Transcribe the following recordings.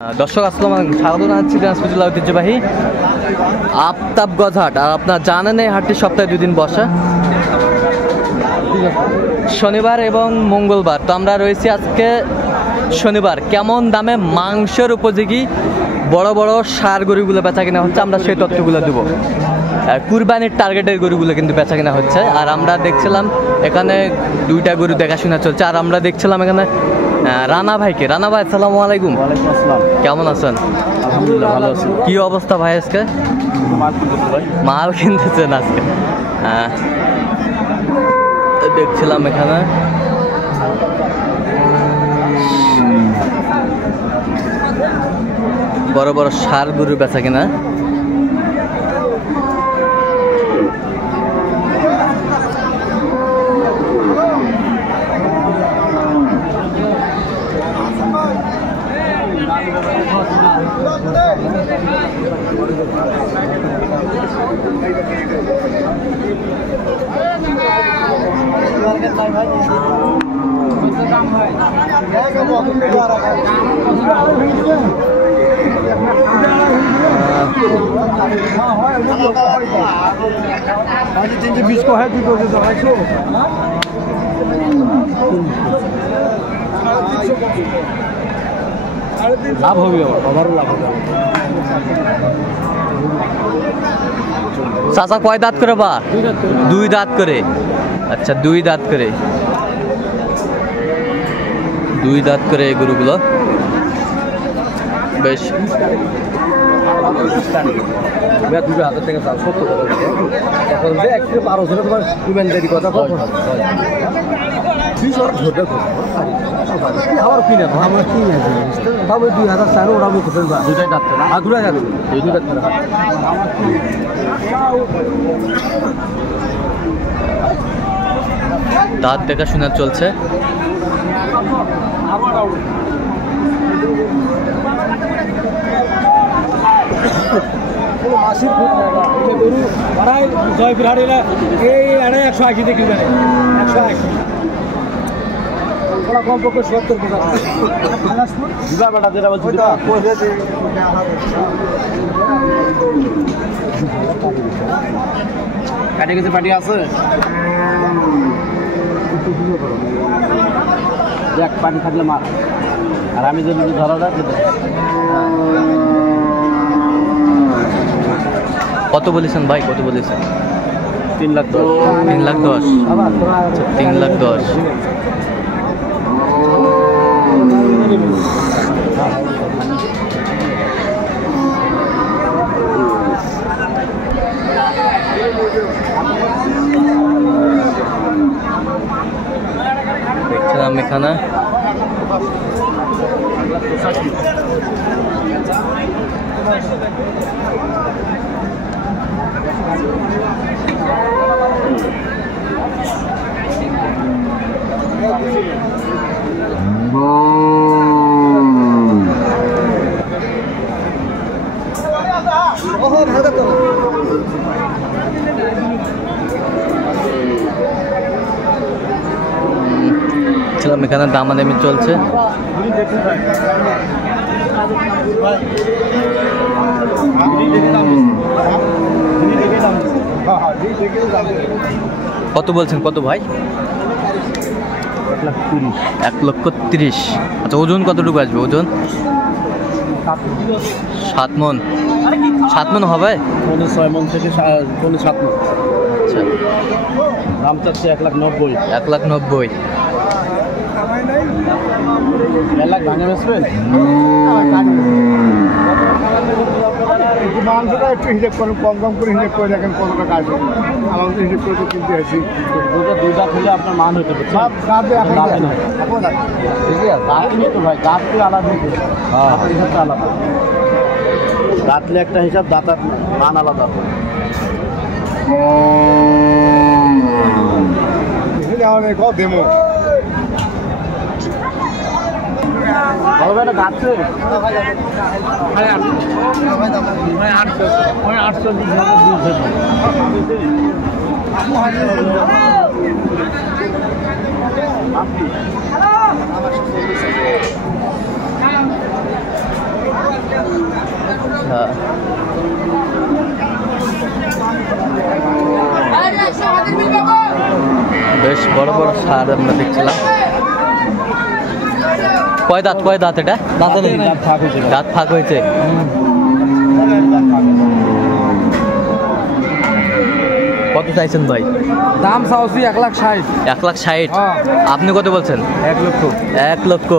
দর্শক আসসালামু আলাইকুম, স্বাগত জানাচ্ছি দিনাজপুর জেলা ঐতিহ্যবাহী আফতাবগঞ্জ হাট। আর আপনারা জানেন এই হাটটি সপ্তাহে 2 দিন বসে, শনিবার এবং মঙ্গলবার। তো আমরা রয়েছি আজকে শনিবার। কেমন দামে মাংসের উপযোগী বড় বড় ষাঁড় গরুগুলো বেচা কিনা হচ্ছে, আমরা সেই তথ্যগুলো দেবো। কুরবানির টার্গেটের গরুগুলো কিন্তু বেচা কিনা হচ্ছে। আর আমরা দেখছিলাম এখানে 2টা গরু দেখাশোনা চলছে। আর আমরা দেখছিলাম এখানে রানা ভাইকে। রানা ভাই আসসালামু আলাইকুম। ওয়ালাইকুম আসসালাম। কেমন আছেন? আলহামদুলিল্লাহ ভালো আছি। কি অবস্থা ভাই আজকে? মাল কিনতেছেন আজকে? দেখছিলাম এখানে বড় বড় ষাঁড় গরু বেচা কিনা। লাভ হবে, আমারও লাভ হবে। চাচা কয় দাঁত করে? বা 2 দাঁত করে। আচ্ছা, 2 দাঁত করে, 2 দাঁত করে এই গরুগুলো বেশ। দাঁত দেখাশোনা চলছে। কমপক্ষে 70 যেটা বলছি কাটে গেছে, পাটি আছে, দেখ পানি থাকলে মার। আর আমি যদি ধরা যাক। কত বলেছেন ভাই? কত বলেছেন? 3,10,000। 3,10,000। 3,10,000। দেখছিলাম এখানে এখানে দামাদামি চলছে। কত বলছেন? কত ভাই? 1,30,000। আচ্ছা, ওজন কতটুকু আসবে? ওজন 7 মণ। 7 মণ হবে? 6 মণ থেকে 7 মণ। আচ্ছা, দাম চাচ্ছে 1,90,000। 1,90,000। 1 লাখ ভাঙে বেসবেন? মাংসটা একটু হিসেব করেন, কম করে হিসেব করে দেখেন কত টাকা আসবে। আমাদের হিসেব করে তো কিনতে আসি। 2 দাঁত হলে আপনার মান হতে পারে। তো ভাই গাছটি আলাদা, হিসাবটা আলাদা। দাঁতলে একটা হিসাব, দাঁতার মান আলাদা। দেবো ভালো গাছে 800 হ্যাঁ। বেশ বড় বড় সার আমরা দেখছিলাম। কয় দাঁত এটা? দাঁত ফাঁক হয়েছে। কত চাইছেন ভাই? দাম চাওছি 1,60,000। 1,60,000। আপনি কত বলছেন? 1 লক্ষ। 1 লক্ষ।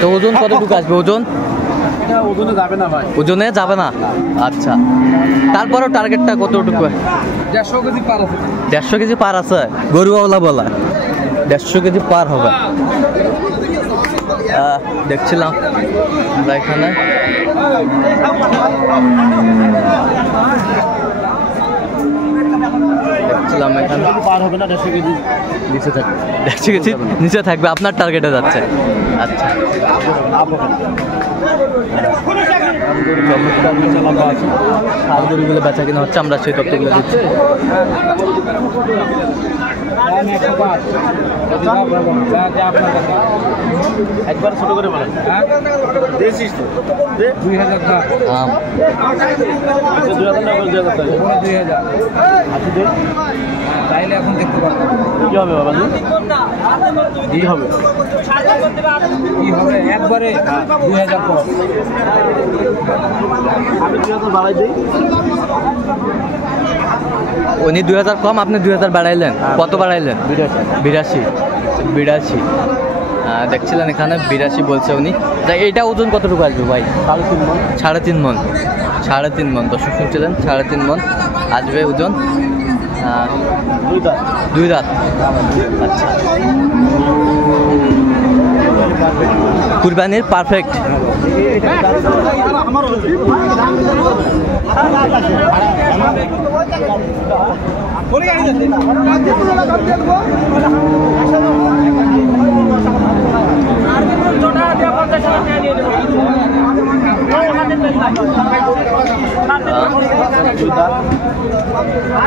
তো ওজন কতটুকু আসবে? ওজনে যাবে না ভাই। ওজনে যাবে না। আচ্ছা, তারপরও টার্গেটটা কতটুকু? 150 কেজি পার আছে। 150 কেজি পার আছে? গরুওয়ালা বলা 150 কেজি পার হবে। দেখছিলাম আমরা এখানে পার হবে না, 150 কেজি নিচে থাকবে। 150 কেজি নিচে থাকবে, আপনার টার্গেটে যাচ্ছে। আচ্ছা, গরুগুলো বেচা কিনা হচ্ছে, আমরা সেই তথ্যগুলো দিচ্ছি। একবার ছোট করে বলেন। 2000 টাকা। 2000 তাইলে এখন দেখতে পারবেন কি হবে বাবাজি। কি হবে একবারে 2000 কম। আমি 2000 বাড়াই দিই। উনি 2000 কম, আপনি 2000 বাড়াইলেন। কত বাড়াইলেন? 82। দেখছিলেন এখানে 82 বলছে উনি। তা এইটা ওজন কতটুকু আসবে ভাই? 3.5 মণ। 3.5 মণ। দর্শক শুনছিলেন, 3.5 মণ আসবে ওজন। 2 দাঁত। আচ্ছা, কুরবানির পারফেক্ট।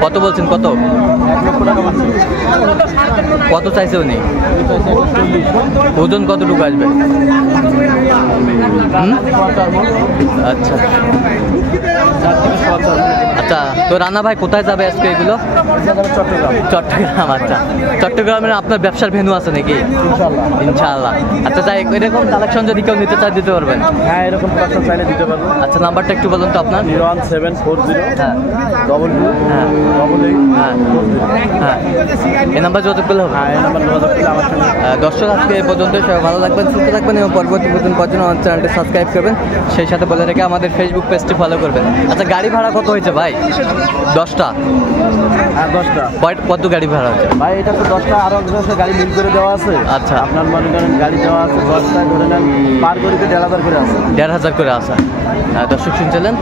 কত বলছেন? কত কত চাইছে উনি? ওজন কতটুকু আসবে? আচ্ছা আচ্ছা, তো রানা ভাই কোথায় যাবে আজকে এগুলো? চট্টগ্রাম। আচ্ছা, চট্টগ্রামের আপনার ব্যবসার ভেন্যু আছে নাকি? ইনশাআল্লাহ। আচ্ছা, তাই এরকম কালেকশন যদি কেউ নিতে চায় দিতে পারবেন? হ্যাঁ, এরকম কালেকশন চাইলে দিতে পারবো। আচ্ছা, নাম্বারটা একটু বলুন তো আপনার। 01740 হ্যাঁ 22 হ্যাঁ 88 হ্যাঁ হ্যাঁ, এই নাম্বার যোগাযোগ করলে হবে। হ্যাঁ, এই নাম্বার যোগাযোগ করলে আমার সঙ্গে। দর্শক, আজকে এই পর্যন্ত। সবাই ভালো থাকবেন, সুস্থ থাকবেন এবং পরবর্তী নতুন পর্যন্ত আমার চ্যানেলটি সাবস্ক্রাইব করবেন। সেই সাথে বলে রেখে আমাদের ফেসবুক পেজটি ফলো করবেন। আচ্ছা, গাড়ি ভাড়া কত হয়েছে ভাই? 10টা। হ্যাঁ, 10টা। কত গাড়ি ভাড়া হয়েছে ভাই? এটা তো 10টা, আরো একজনের গাড়ি মিল করে দেওয়া আছে। আচ্ছা, আপনার মনে করেন গাড়ি দেওয়া আছে 10টা, ধরে নেন পার করে 1,500 করে আছে। 1,500 করে আসা। দর্শক শুনছিলেন।